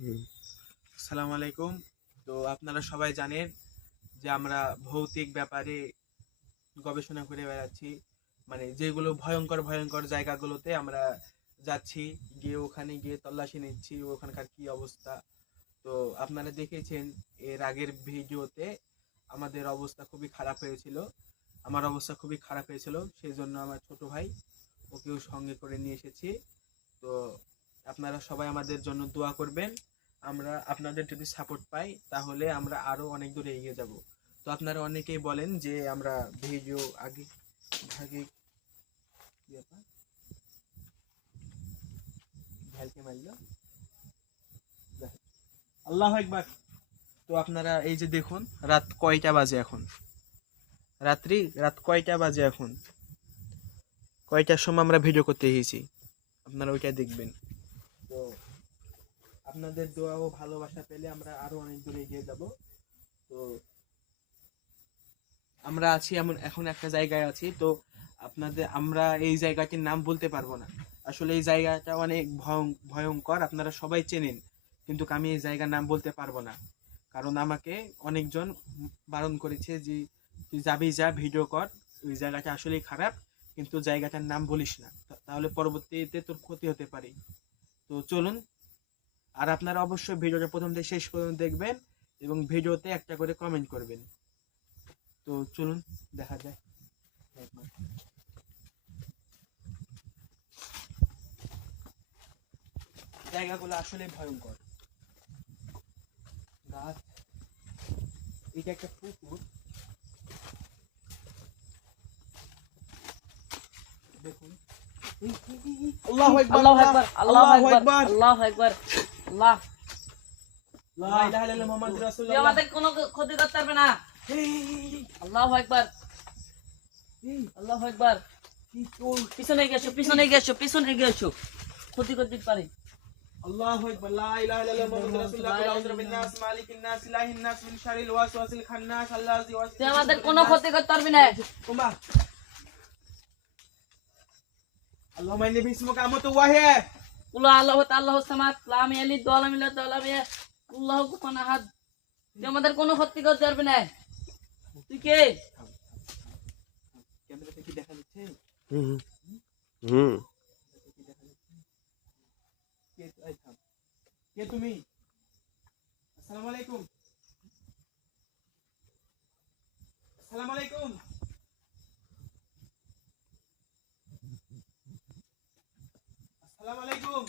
আসসালামু আলাইকুম। তো আপনারা সবাই জানেন যে আমরা ভৌতিক ব্যাপারে গবেষণা করে বেড়াচ্ছি, মানে যেগুলো ভয়ঙ্কর ভয়ঙ্কর জায়গাগুলোতে আমরা যাচ্ছি, গিয়ে ওখানে গিয়ে তল্লাশি নিচ্ছি ওখানকার কি অবস্থা। তো আপনারা দেখেছেন এর আগের ভিডিওতে আমাদের অবস্থা খুবই খারাপ হয়েছিল, আমার অবস্থা খুবই খারাপ হয়েছিল, সেই জন্য আমার ছোট ভাই ওকেও সঙ্গে করে নিয়ে এসেছি। তো আপনারা সবাই আমাদের জন্য দোয়া করবেন। আমরা আপনাদের যদি সাপোর্ট পাই তাহলে আমরা আরো অনেক দূরে এগিয়ে যাব। তো আপনারা অনেকেই বলেন যে আমরা ভিডিও আগে ভাগে কি ব্যাপার ভ্যালকে মারলো, আল্লাহ একবার। তো আপনারা এই যে দেখুন রাত কয়টা বাজে এখন, রাত কয়টা বাজে এখন, কয়টার সময় আমরা ভিডিও করতে এসেছি, আপনারা ওইটা দেখবেন। তো আপনাদের দোয়া ও ভালোবাসা পেলে আমরা আরো অনেক দূরে এগিয়ে যাব। তো আমরা আছি এমন এখন একটা জায়গায় আছি, তো আমরা এই জায়গাটির নাম বলতে পারবো না। আসলে এই জায়গাটা অনেক ভয়ঙ্কর, আপনারা সবাই চেনেন, কিন্তু আমি এই জায়গার নাম বলতে পারবো না, কারণ আমাকে অনেকজন বারণ করেছে যে তুই যাবি, যা ভিডিও কর, ওই জায়গাটা আসলেই খারাপ, কিন্তু জায়গাটার নাম বলিস না, তাহলে পরবর্তীতে তোর ক্ষতি হতে পারে। তো চলুন, আর আপনারা অবশ্যই ভিডিওটা প্রথম থেকে শেষ পর্যন্ত দেখবেন এবং ভিডিওতে একটা করে কমেন্ট করবেন। তো চলুন দেখা যায়। জায়গাগুলো আসলে ভয়ঙ্কর। গাছ, এটা একটা পুকুর, দেখুন। আল্লাহু আকবার, আল্লাহু আকবার, আল্লাহু আল্লাহু আকবার, আকবার, আল্লাহু আকবার। আল্লাহ, লা ইলাহা ইল্লাল্লাহ মুহাম্মাদুর তুই রাসূলুল্লাহ। আমাদের কোনো ক্ষতি করতে পারবে না। আল্লাহু আকবার, এই আল্লাহু আকবার। কি তোর, পিছনে গেছো, পিছনে গেছো, পিছনে গেছো, ক্ষতি করতে পারে। আল্লাহু আকবার, লা ইলাহা ইল্লাল্লাহ মুহাম্মাদুর রাসূলুল্লাহ। কুল আউযু বিরাব্বিন নাস, মালিকিন নাস, ইলাহিন নাস, মিন শারিল ওয়াসওয়াসিল খান্নাস, আল্লাযী তুই ওয়াসওয়াসু আমাদের ফি কোনো সুদুরিন নাস। ক্ষতি করতে পারবি না। ওমা আল্লাহুম্মা ইন্নী বিসমিকা আমুতু ওয়া হিয়া। কুল আল্লাহু তাআলাহু সামাদ, লাম ইয়ালিদ ওয়া লাম ইউলাদ ওয়া লাম ইয়াকুল্লাহু কুফুয়ান আহাদ। তুই আমাদের কোনো ক্ষতি করতে পারবি না। তুই কে? ক্যামেরাতে কি দেখা যাচ্ছে? হুম হুম কি দেখা যাচ্ছে? কে, এই থাম, কে তুমি? আসসালামু আলাইকুম, আসসালামু আলাইকুম, আসসালামু আলাইকুম।